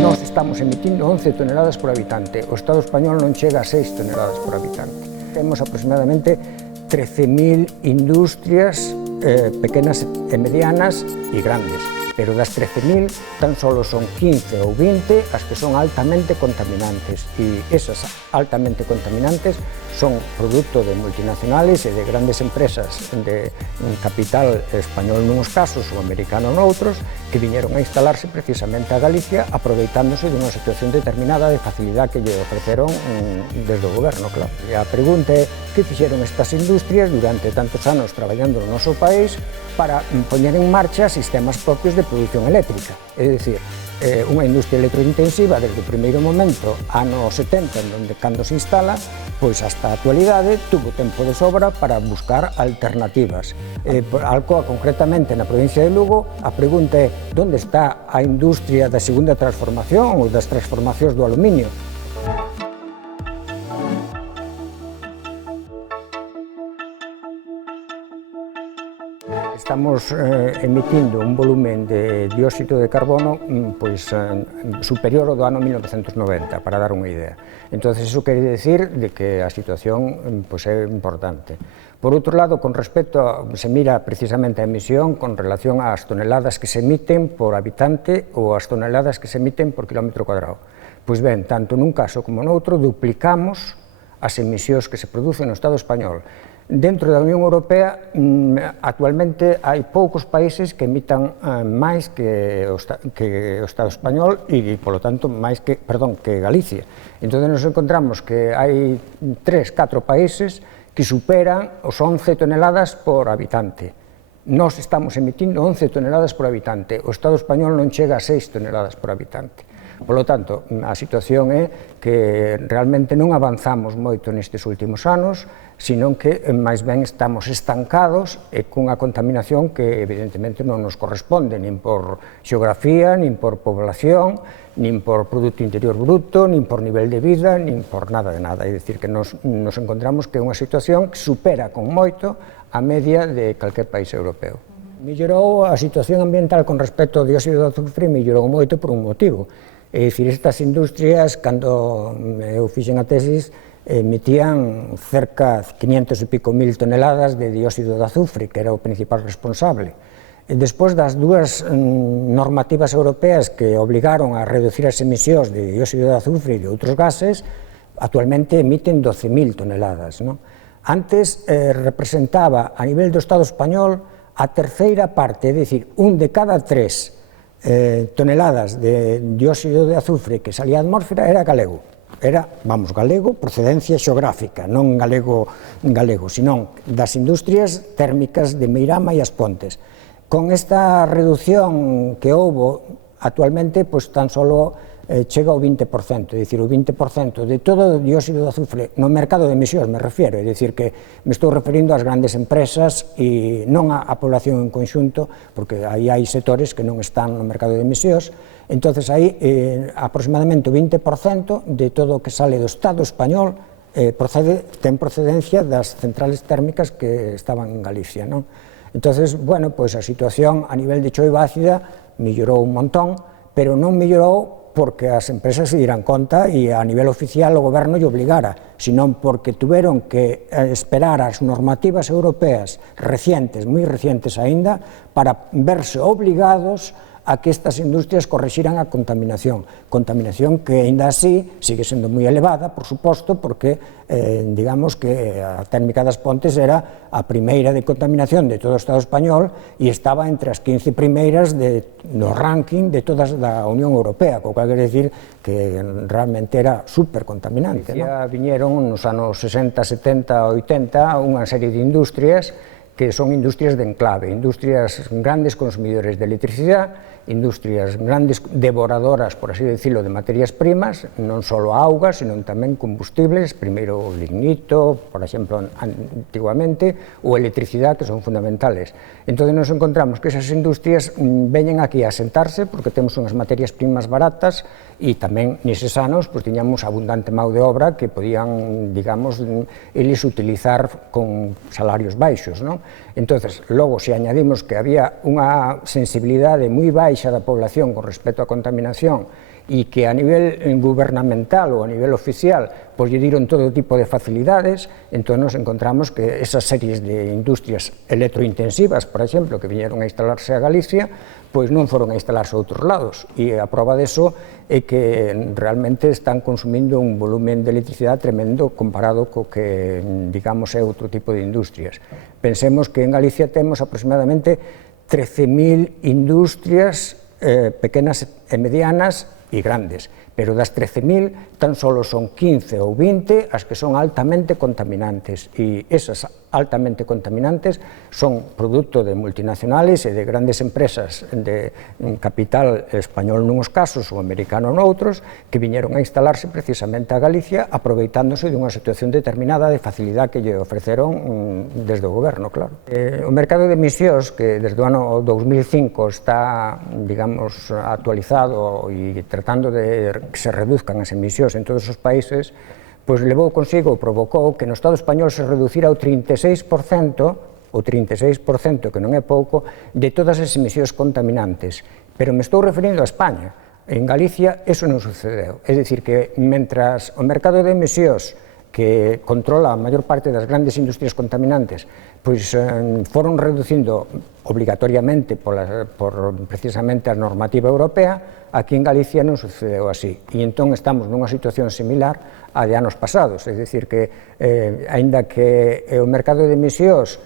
Nós estamos emitindo 11 toneladas por habitante, o Estado español non chega a 6 toneladas por habitante. Temos aproximadamente 13.000 industrias pequenas e medianas e grandes, pero das 13.000 tan solo son 15 ou 20 as que son altamente contaminantes, e esas altamente contaminantes son producto de multinacionales e de grandes empresas de capital español nuns casos ou americano noutros, que viñeron a instalarse precisamente a Galicia aproveitándose dunha situación determinada de facilidade que lle ofreceron desde o goberno, claro. E a pregunta é que fixeron estas industrias durante tantos anos traballando no noso país para poñer en marcha sistemas propios de produción eléctrica, é dicir, unha industria electrointensiva desde o primeiro momento, ano 70, cando se instala, pois hasta a actualidade tuvo tempo de sobra para buscar alternativas. Alcoa, concretamente na provincia de Lugo, a pregunta é onde está a industria da segunda transformación ou das transformacións do aluminio? Estamos emitindo un volumen de dióxido de carbono superior ao do ano 1990, para dar unha idea. Entón, iso quere dicir que a situación é importante. Por outro lado, con respecto, se mira precisamente a emisión con relación ás toneladas que se emiten por habitante ou as toneladas que se emiten por quilómetro cuadrado. Pois ben, tanto nun caso como noutro, duplicamos as emisións que se producen no Estado español. Dentro da Unión Europea, actualmente hai poucos países que emitan máis que o Estado español e, polo tanto, máis que Galicia. Entón, nos encontramos que hai 3-4 países que superan os 11 toneladas por habitante. Nós estamos emitindo 11 toneladas por habitante, o Estado español non chega a 6 toneladas por habitante. Polo tanto, a situación é que realmente non avanzamos moito nestes últimos anos, senón que máis ben estamos estancados e cunha contaminación que evidentemente non nos corresponde, nin por xeografía, nin por población, nin por Producto Interior Bruto, nin por nivel de vida, nin por nada de nada. É dicir, que nos encontramos que é unha situación que supera con moito a media de calquer país europeo. Mellorou a situación ambiental con respecto ao dióxido de azufre, mellorou moito por un motivo. É dicir, estas industrias, cando eu fixen a tesis, emitían cerca de 500 e pico mil toneladas de dióxido de azufre, que era o principal responsable. Despois das dúas normativas europeas que obligaron a reducir as emisións de dióxido de azufre e de outros gases, actualmente emiten 12.000 toneladas. Antes representaba a nivel do Estado español a terceira parte, é dicir, un de cada 3 toneladas de dióxido de azufre que salía á atmósfera era galego. Era, galego, procedencia xeográfica, non galego, senón das industrias térmicas de Meirama e As Pontes. Con esta reducción que houbo actualmente, tan só chega ao 20%, é dicir, o 20% de todo o dióxido de azufre no mercado de emisións, me refiero, é dicir, que me estou referindo ás grandes empresas e non á población en conxunto, porque aí hai sectores que non están no mercado de emisións. Entonces, aí, aproximadamente o 20% de todo o que sale do Estado español ten procedencia das centrales térmicas que estaban en Galicia, non? Entonces, bueno, pois a situación a nivel de choiva ácida mellorou un montón, pero non mellorou porque as empresas se dirán conta e a nivel oficial o goberno lle obligara, senón porque tuveron que esperar as normativas europeas recientes, moi recientes aínda, para verse obligados a que estas industrias corrixiran a contaminación que aínda así sigue sendo moi elevada, por suposto, porque digamos que a térmica das Pontes era a primeira de contaminación de todo o Estado español e estaba entre as 15 primeiras no ranking de todas da Unión Europea, co cual quer decir que realmente era supercontaminante. Viñeron nos anos 60, 70, 80 unha serie de industrias que son industrias de enclave, industrias grandes consumidores de electricidade, industrias grandes devoradoras, por así decirlo, de materias primas, non só auga, senón tamén combustibles, primeiro o lignito, por exemplo, antiguamente, ou electricidade, que son fundamentales. Entón, nos encontramos que esas industrias veñen aquí a sentarse porque temos unhas materias primas baratas e tamén neses anos tiñamos abundante mão de obra que podían, digamos, eles utilizar con salarios baixos, non? Entonces, logo, se añadimos que había unha sensibilidade moi baixa da población con respecto á contaminación e que a nivel gubernamental ou a nivel oficial pois lle diron todo tipo de facilidades, entón nos encontramos que esas series de industrias electrointensivas, por exemplo, que viñeron a instalarse a Galicia, pois non foron a instalarse a outros lados, e a prova deso é que realmente están consumindo un volumen de electricidade tremendo comparado co que, digamos, é outro tipo de industrias. Pensemos que en Galicia temos aproximadamente 13.000 industrias pequenas e medianas e grandes, pero das 13.000 tan solo son 15 ou 20 as que son altamente contaminantes, e esas altamente contaminantes son produto de multinacionales e de grandes empresas de capital español nuns casos ou americano noutros, que viñeron a instalarse precisamente a Galicia aproveitándose dunha situación determinada de facilidade que lle ofreceron desde o goberno, claro. O mercado de emisións, que desde o ano 2005 está, digamos, actualizado e tratando de que se reduzcan as emisións en todos os países, pois levou consigo, provocou que no Estado español se reducira o 36%, que non é pouco, de todas as emisións contaminantes. Pero me estou referindo a España. En Galicia eso non sucedeu. É dicir, que mentras o mercado de emisións que controla a maior parte das grandes industrias contaminantes, pois foron reducindo obligatoriamente por precisamente a normativa europea, aquí en Galicia non sucedeu así. E entón estamos nunha situación similar a de anos pasados, é dicir que, aínda que o mercado de emisións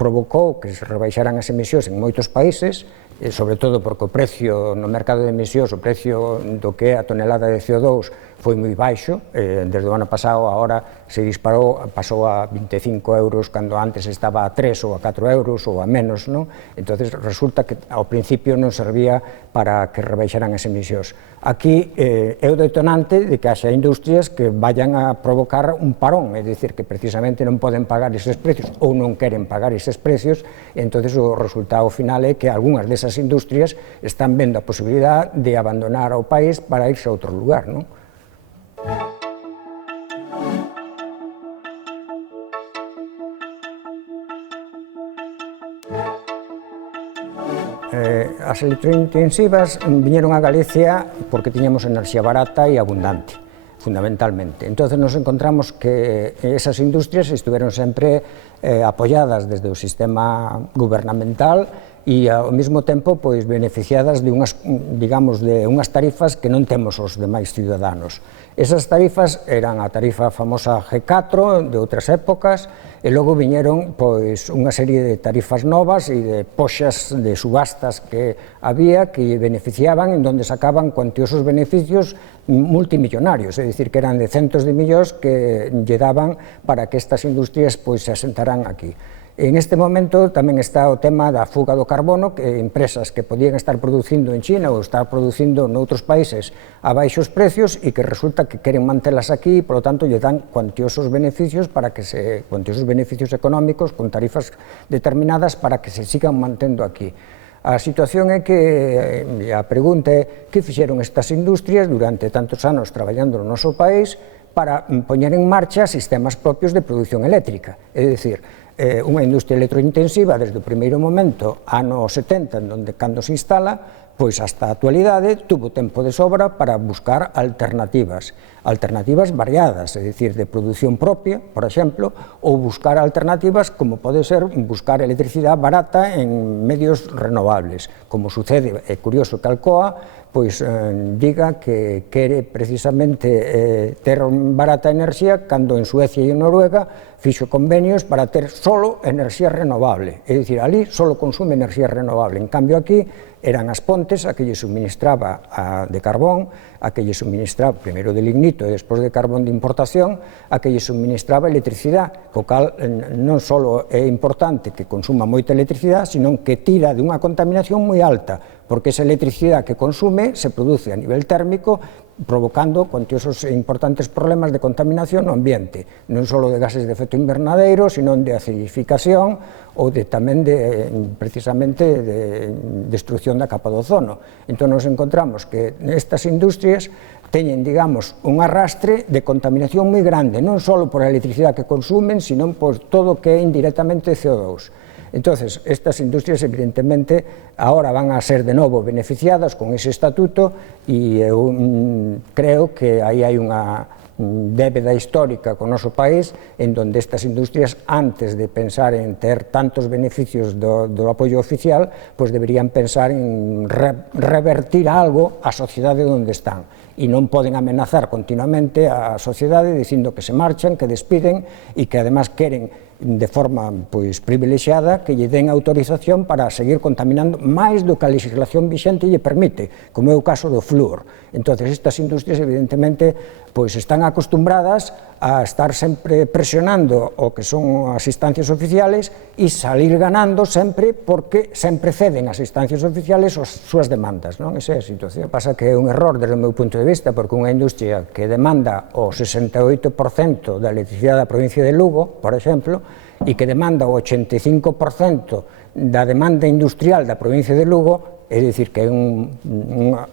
provocou que se rebaixaran as emisións en moitos países, sobre todo porque o precio no mercado de emisións, o precio do que é a tonelada de CO2 foi moi baixo, desde o ano pasado agora se disparou, pasou a 25 euros cando antes estaba a 3 ou a 4 euros ou a menos, non? Entón resulta que ao principio non servía para que rebaixaran as emisións. Aquí é o detonante de que haxa industrias que vayan a provocar un parón, é dicir, que precisamente non poden pagar eses precios ou non queren pagar eses precios, e entón o resultado final é que algunhas desas industrias están vendo a posibilidade de abandonar o país para irse a outro lugar, non? As electrointensivas viñeron a Galicia porque tiñamos enerxía barata e abundante, fundamentalmente. Entón nos encontramos que esas industrias estiveron sempre apoiadas desde o sistema gubernamental e ao mesmo tempo pois beneficiadas de unhas, digamos, de unhas tarifas que non temos os demais ciudadanos. Esas tarifas eran a tarifa famosa G4 de outras épocas, e logo viñeron pois unha serie de tarifas novas e de poxas de subastas que había que beneficiaban, en donde sacaban cuantiosos beneficios multimillonarios, é dicir, que eran de centos de millóns que lle daban para que estas industrias pois se asentaran aquí. En este momento tamén está o tema da fuga do carbono, que empresas que podían estar producindo en China ou estar producindo noutros países a baixos precios e que resulta que queren mantelas aquí e, polo tanto, lle dan cuantiosos beneficios cuantiosos beneficios económicos con tarifas determinadas para que se sigan mantendo aquí. A situación é que, a pregunta é, que fixeron estas industrias durante tantos anos traballando no noso país para poñer en marcha sistemas propios de produción eléctrica, é dicir, unha industria electrointensiva desde o primeiro momento, ano 70, cando se instala, pois hasta a actualidade tuvo tempo de sobra para buscar alternativas variadas, é dicir, de produción propia, por exemplo, ou buscar alternativas como pode ser buscar electricidade barata en medios renovables, como sucede, é curioso que Alcoa pois diga que quere precisamente ter barata enerxía cando en Suecia e en Noruega fixo convenios para ter solo enerxía renovable, é dicir, ali solo consume enerxía renovable, en cambio aquí eran as Pontes a que lle suministraba de carbón, a que lle suministraba primeiro de lignito e despois de carbón de importación, a que lle suministraba electricidade, co cal non só é importante que consuma moita electricidade, senón que tira de unha contaminación moi alta, porque esa electricidade que consume se produce a nivel térmico provocando cuantiosos e importantes problemas de contaminación no ambiente, non só de gases de efecto invernadeiro, sino de acidificación ou tamén precisamente de destrucción da capa do ozono. Entón nos encontramos que estas industrias teñen, digamos, un arrastre de contaminación moi grande, non só por a electricidade que consumen, sino por todo o que é indirectamente CO2. Entonces, estas industrias, evidentemente, ahora van a ser de novo beneficiadas con ese estatuto e eu creo que aí hai unha débeda histórica co noso país en donde estas industrias, antes de pensar en ter tantos beneficios do apoio oficial, pois deberían pensar en revertir algo á sociedade onde están e non poden amenazar continuamente a sociedade dicindo que se marchan, que despiden e que además queren de forma privilexiada que lle den autorización para seguir contaminando máis do que a legislación vixente lle permite, como é o caso do flúor. Entón, estas industrias, evidentemente, están acostumbradas a estar sempre presionando o que son as instancias oficiales e salir ganando sempre porque sempre ceden as instancias oficiales as súas demandas. Esa é a situación. Pasa que é un error desde o meu punto de vista, porque unha industria que demanda o 68% da electricidade da provincia de Lugo, por exemplo, e que demanda o 85% da demanda industrial da provincia de Lugo, é dicir, que é unha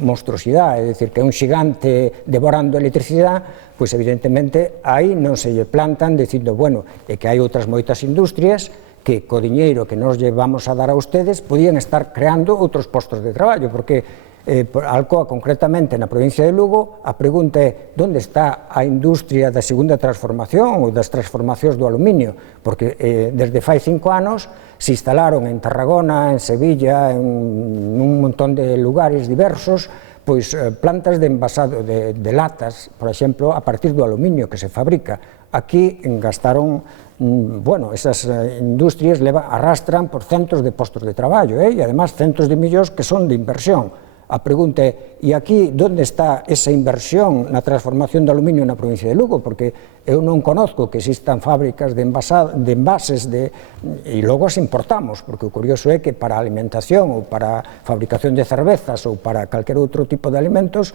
monstruosidade, é dicir, que é un xigante devorando electricidade, pois evidentemente aí non se lle plantan dicindo, bueno, é que hai outras moitas industrias que co diñeiro que nos lle vamos a dar a ustedes podían estar creando outros postos de traballo, porque Alcoa, concretamente na provincia de Lugo, a pregunta é onde está a industria da segunda transformación ou das transformacións do aluminio, porque desde fai 5 anos se instalaron en Tarragona, en Sevilla, en un montón de lugares diversos, plantas de envasado de latas, por exemplo, a partir do aluminio que se fabrica. Aquí gastaron, esas industrias arrastran por centos de postos de traballo e además centos de millóns que son de inversión. A pregunta é, e aquí, onde está esa inversión na transformación do aluminio na provincia de Lugo? Porque eu non conozco que existan fábricas de envases e logo as importamos, porque o curioso é que para a alimentación ou para a fabricación de cervezas ou para calquer outro tipo de alimentos,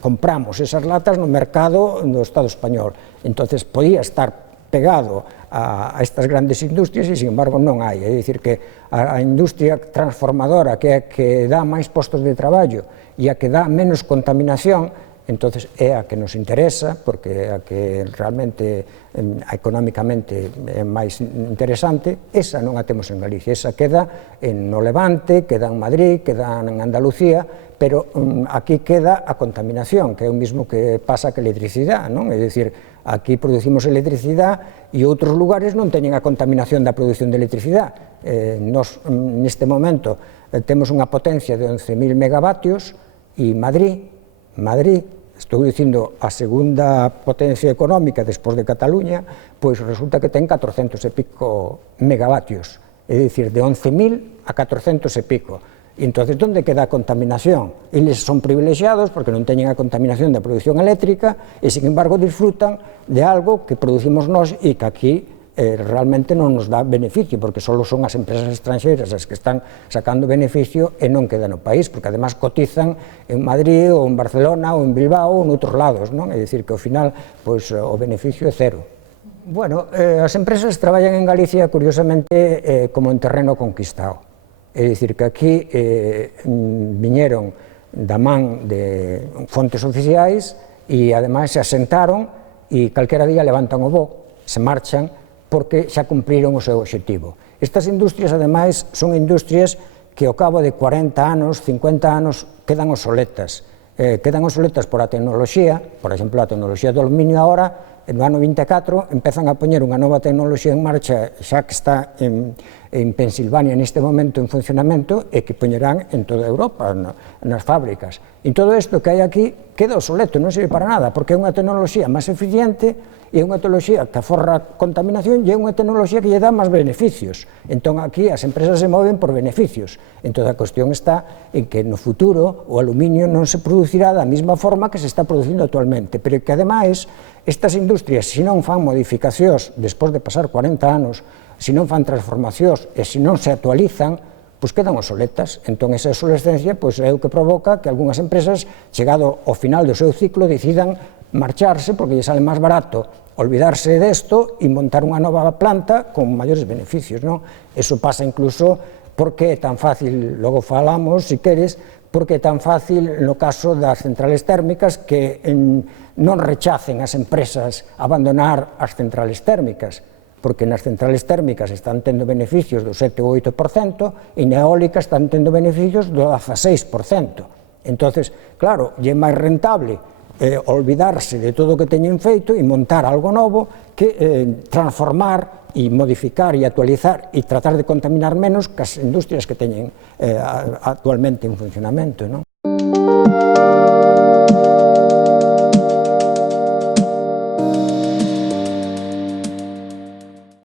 compramos esas latas no mercado do Estado español. Entón, podía estar pegado a estas grandes industrias e, sin embargo, non hai. É dicir, que a industria transformadora que é a que dá máis postos de traballo e a que dá menos contaminación, entón é a que nos interesa, porque é a que realmente económicamente é máis interesante. Esa non a temos en Galicia, esa queda no Levante, queda en Madrid, queda en Andalucía, pero aquí queda a contaminación, que é o mismo que pasa que a electricidade, non? É dicir, aquí producimos electricidade e outros lugares non teñen a contaminación da produción de electricidade. Nos, neste momento, temos unha potencia de 11.000 megavatios e Madrid, estou dicindo a segunda potencia económica despois de Cataluña, pois resulta que ten 400 e pico megavatios, é dicir, de 11.000 a 400 e pico. E entón, onde queda a contaminación? Eles son privilexiados porque non teñen a contaminación da produción eléctrica e, sin embargo, disfrutan de algo que producimos nós e que aquí realmente non nos dá beneficio, porque só son as empresas estranxeiras as que están sacando beneficio e non quedan no país, porque además cotizan en Madrid ou en Barcelona ou en Bilbao ou en outros lados, non? É dicir, que ao final o beneficio é cero. Bueno, as empresas traballan en Galicia, curiosamente, como en terreno conquistado. É dicir, que aquí viñeron da man de fontes oficiais e, ademais, se asentaron e calquera día levantan o voo, se marchan, porque xa cumpriron o seu obxectivo. Estas industrias, ademais, son industrias que ao cabo de 40 anos, 50 anos, quedan obsoletas. Quedan obsoletas por a tecnoloxía, por exemplo, a tecnoloxía do aluminio agora, no ano 24, empezan a poñer unha nova tecnoloxía en marcha, xa que está en Pensilvania neste momento en funcionamento, e que poñerán en toda Europa, nas fábricas. E todo isto que hai aquí queda obsoleto, non serve para nada, porque é unha tecnoloxía máis eficiente, e é unha tecnoloxía que aforra contaminación e é unha tecnoloxía que lle dá máis beneficios. Entón, aquí as empresas se moven por beneficios. Entón, a cuestión está en que no futuro o aluminio non se producirá da mesma forma que se está producindo actualmente, pero que, ademais, estas industrias, se non fan modificacións despois de pasar 40 anos, se non fan transformacións e se non se actualizan, pois quedan obsoletas. Entón, esa obsolescencia pois, é o que provoca que algunhas empresas, chegado ao final do seu ciclo, decidan marcharse porque lle sale máis barato olvidarse desto e montar unha nova planta con maiores beneficios, non? Eso pasa incluso porque é tan fácil, logo falamos, se queres, porque é tan fácil no caso das centrales térmicas que non rechacen as empresas abandonar as centrales térmicas, porque nas centrales térmicas están tendo beneficios do 7 ou 8% e na eólica están tendo beneficios do 16%. Entonces, claro, é máis rentable olvidarse de todo o que teñen feito e montar algo novo que transformar e modificar e actualizar e tratar de contaminar menos que as industrias que teñen actualmente en funcionamento, non?